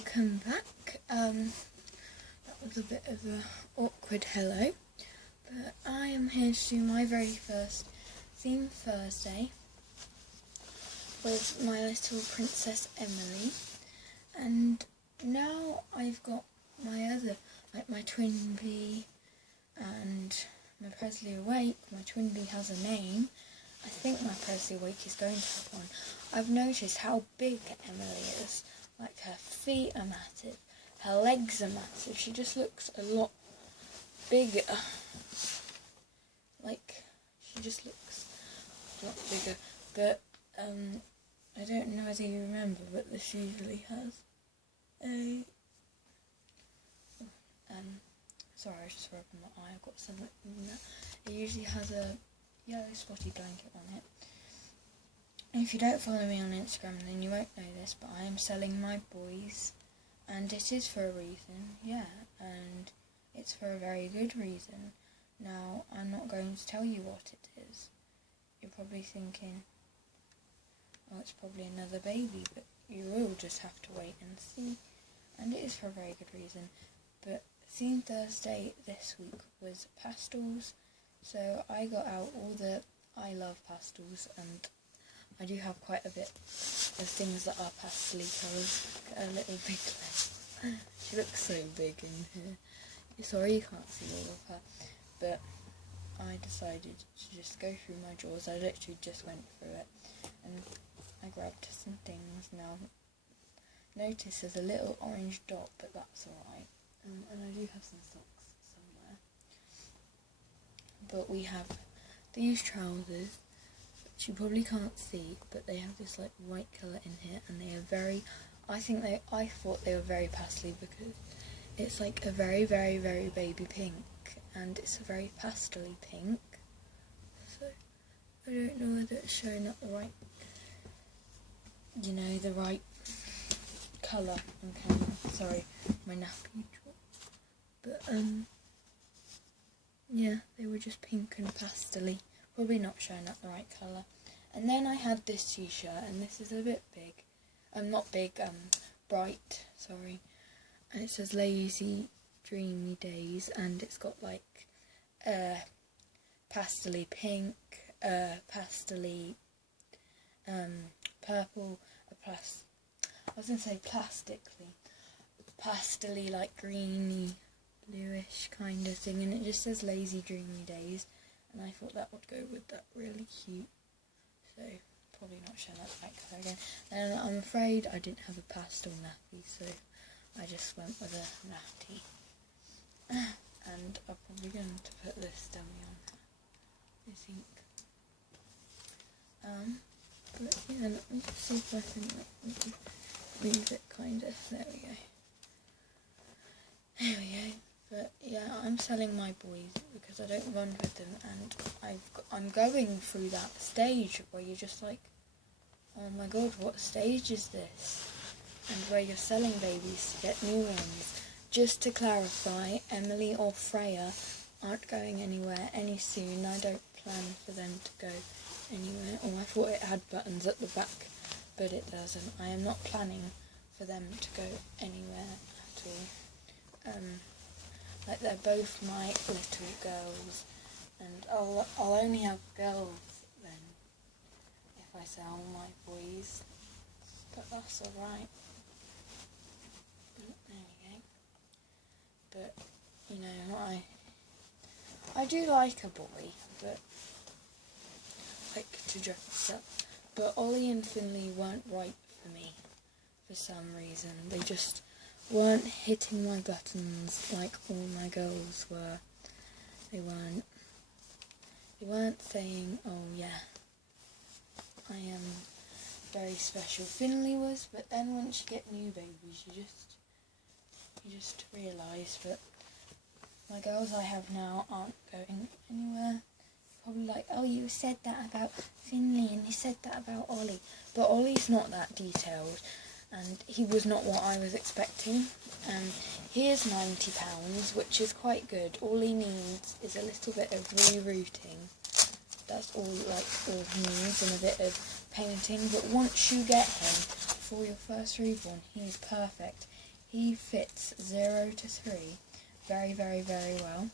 welcome back. That was a bit of an awkward hello, but I am here to do my very first theme Thursday with my little princess Emily, and now I've got my other, like my twin bee and my Presley Awake. My twin bee has a name. I think my Presley Awake is going to have one. I've noticed how big Emily is. Like, her feet are massive, her legs are massive. She just looks a lot bigger. Like, she just looks a lot bigger. But I don't know whether you remember, but this usually has a sorry, I just rubbed my eye. I've got something in that. It usually has a yellow spotty blanket on it. If you don't follow me on Instagram, then you won't know this, but I am selling my boys, and it is for a reason, yeah, and it's for a very good reason. Now, I'm not going to tell you what it is. You're probably thinking, oh, it's probably another baby, but you will just have to wait and see, and it is for a very good reason. But Theme Thursday this week was pastels, so I got out all the I love pastels, and I do have quite a bit of things that are pastel colours. A little big leg. She looks so big in here. Sorry you can't see all of her, but I decided to just go through my drawers. I literally just went through it, and I grabbed some things. Now, notice there's a little orange dot, but that's alright. And I do have some socks somewhere. But we have these trousers, which you probably can't see, but they have this like white colour in here, and they are very, I thought they were very pastel because it's like a very, very, very baby pink, and it's a very pastel-y pink. So I don't know whether it's showing up the right, the right colour on camera. Sorry, my nappy drawer. But yeah, they were just pink and pastel-y. Probably not showing up the right colour. And then I had this t-shirt, and this is a bit big. Not big, bright, sorry. And it says Lazy Dreamy Days, and it's got like pastel-y pink, pastel-y purple, I was going to say plastically, pastel-y like greeny, bluish kind of thing, and it just says Lazy Dreamy Days. And I thought that would go with that, really cute. So, probably not showing that right colour again. And I'm afraid I didn't have a pastel nappy, so I just went with a natty. And I'm probably going to put this dummy on her, I think. But yeah, let me just see if I can move it kind of. There we go. There we go. But yeah, I'm selling my boys because I don't run with them, and I'm going through that stage where you're just like, oh my god, what stage is this? And where you're selling babies to get new ones. Just to clarify, Emily or Freya aren't going anywhere any soon. I don't plan for them to go anywhere. Oh, I thought it had buttons at the back, but it doesn't. I am not planning for them to go anywhere at all. Like, they're both my little girls, and I'll only have girls then if I sell my boys, but that's alright. There we go. But I do like a boy, but like to dress up. But Ollie and Finley weren't right for me for some reason. They just weren't hitting my buttons like all my girls were. They weren't saying, oh yeah, I am very special. Finley was, but then once you get new babies, you just realise that my girls I have now aren't going anywhere. Probably like, oh, you said that about Finley and you said that about Ollie. But Ollie's not that detailed, and he was not what I was expecting. He is £90, which is quite good. All he needs is a little bit of rerouting. That's all he needs, and a bit of painting. But once you get him for your first reborn, he is perfect. he fits 0 to 3 very, very, very well.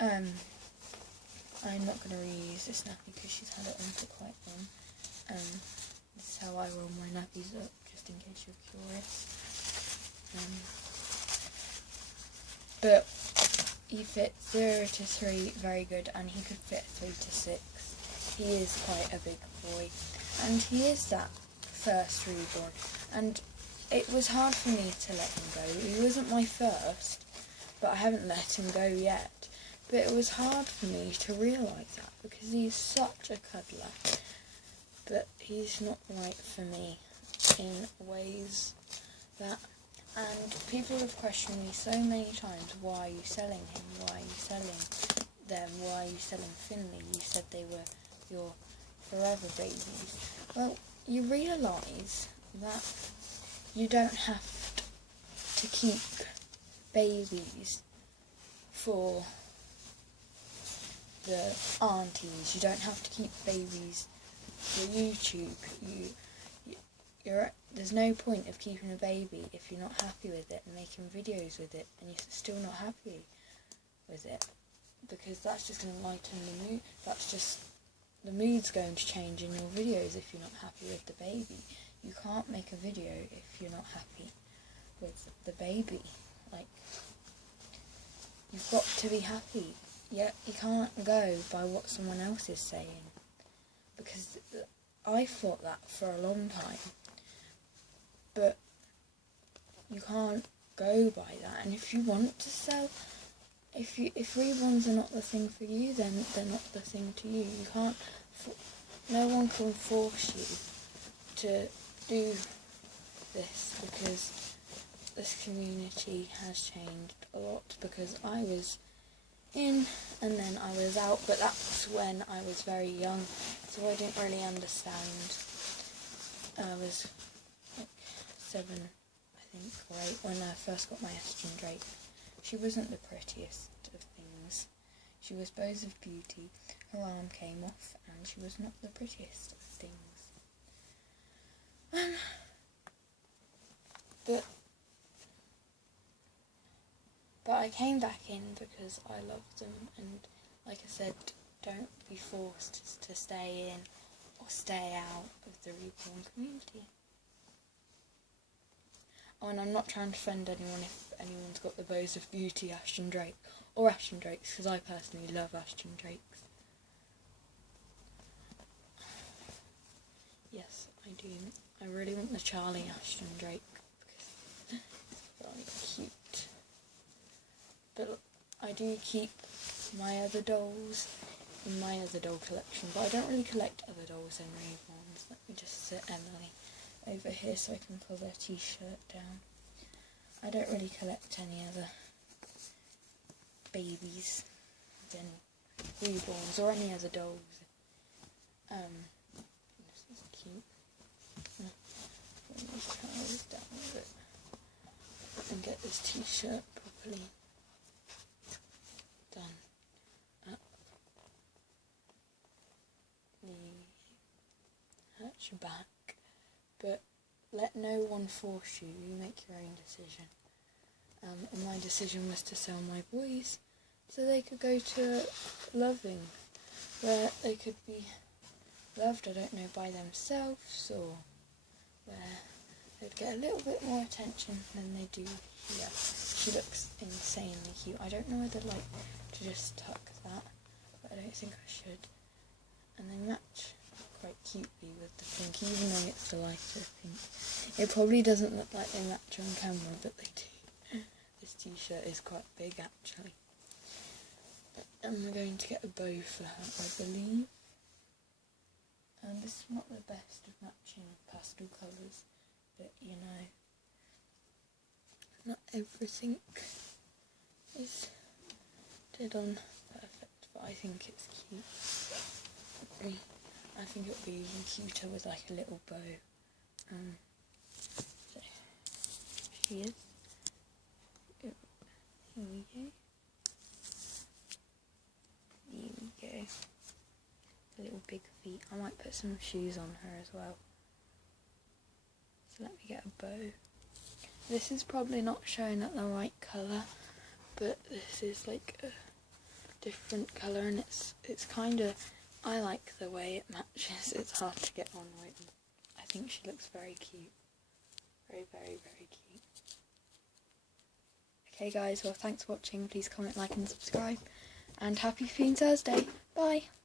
I'm not going to reuse this nappy because she's had it on for quite long. This is how I roll my nappies up, just in case you're curious. But he fits 0 to 3 very good, and he could fit 3 to 6. He is quite a big boy, and he is that first reborn, and it was hard for me to let him go. He wasn't my first, but I haven't let him go yet. But it was hard for me to realise that, because he's such a cuddler, but he's not right for me in ways that... And people have questioned me so many times, why are you selling him? Why are you selling them? Why are you selling Finley? You said they were your forever babies. Well, you realise that you don't have to keep babies for the aunties. You don't have to keep babies for YouTube. There's no point of keeping a baby if you're not happy with it and making videos with it and you're still not happy with it, because that's just going to lighten the mood. That's just, the mood's going to change in your videos if you're not happy with the baby. You can't make a video if you're not happy with the baby. Like, you've got to be happy. You can't go by what someone else is saying, because I thought that for a long time. But you can't go by that, and if you want to sell, if reborns are not the thing for you, then they're not the thing to you. You can't, no one can force you to do this, because this community has changed a lot, because I was in and then I was out, but that's when I was very young, so I didn't really understand. I was 7, I think, or 8, when I first got my Ashton Drake. She wasn't the prettiest of things. She was bows of beauty, her arm came off, and she was not the prettiest of things. But I came back in because I loved them, and like I said, don't be forced to stay in or stay out of the reborn community. Oh, and I'm not trying to offend anyone if anyone's got the bows of beauty Ashton Drake, or Ashton Drakes, because I personally love Ashton Drakes. Yes, I do. I really want the Charlie Ashton Drake, because it's very cute. But I do keep my other dolls in my other doll collection, but I don't really collect other dolls in reborns. Let me just sit Emily over here so I can pull their t-shirt down. I don't really collect any other babies than reborns or any other dolls. This is cute. Bring these trousers down a bit and get this t-shirt properly done up. Hurts your back, but let no one force you. You make your own decision. And my decision was to sell my boys so they could go to loving, where they could be loved, I don't know, by themselves, or where they'd get a little bit more attention than they do here. She looks insanely cute. I don't know whether I'd like to just tuck that, but I don't think I should. And they match quite cutely with the pink, even though it's the lighter pink. It probably doesn't look like they match on camera, but they do. This t-shirt is quite big, actually. And we're going to get a bow for her, I believe. And this is not the best of matching pastel colours, but you know, not everything is dead on perfect, but I think it's cute. I think it would be even cuter with like a little bow. So she is. Here we go. Here we go. The little big feet. I might put some shoes on her as well. So let me get a bow. This is probably not showing at the right colour, but this is like a different colour, and it's kind of, I like the way it matches. It's hard to get on with. I think she looks very cute. Very, very, very cute. Okay guys, well thanks for watching. Please comment, like and subscribe. And happy Fiend Thursday. Bye.